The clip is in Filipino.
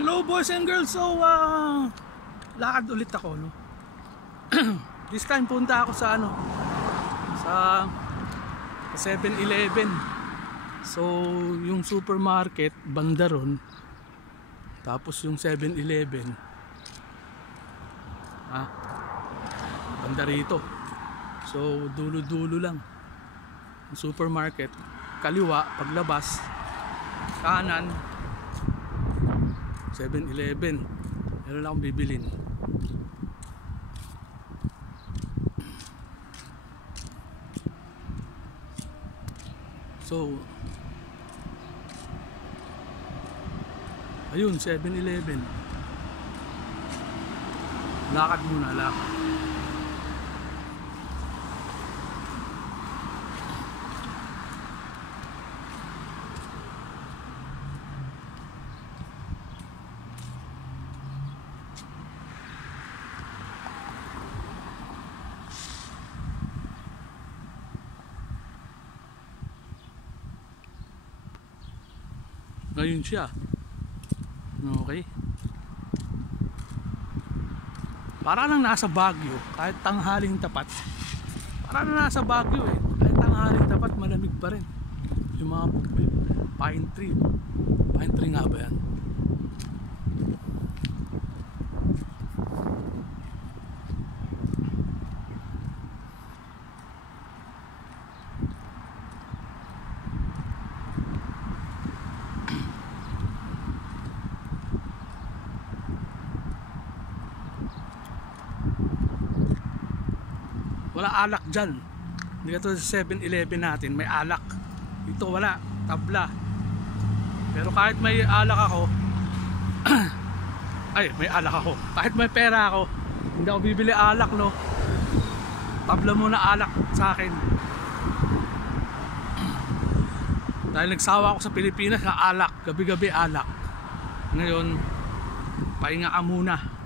Hello boys and girls, so lakad ulit ako, no? This time punta ako sa sa 7-Eleven. So yung supermarket banda ron, tapos yung 7-Eleven banda rito. So dulo-dulo lang yung supermarket, kaliwa paglabas, kanan 7-Eleven. Meron akong bibilin. So ayun, 7-Eleven. Lakad muna, lakad. Ayun siya. Okay. Para lang nasa Baguio, kahit tanghaling tapat. Para lang nasa Baguio eh. Kahit tanghaling tapat, malamig pa rin. Yung mga pine tree. Pine tree nga ba yan? Wala alak dyan. Hindi ka to sa 7-Eleven natin, may alak. Dito wala, tabla. Pero kahit may alak ako ay, may alak ako. Kahit may pera ako, hindi ako bibili alak, no. Tabla muna alak sa akin. Dahil nagsawa ako sa Pilipinas na alak, gabi-gabi alak. Ngayon, pahinga ka muna.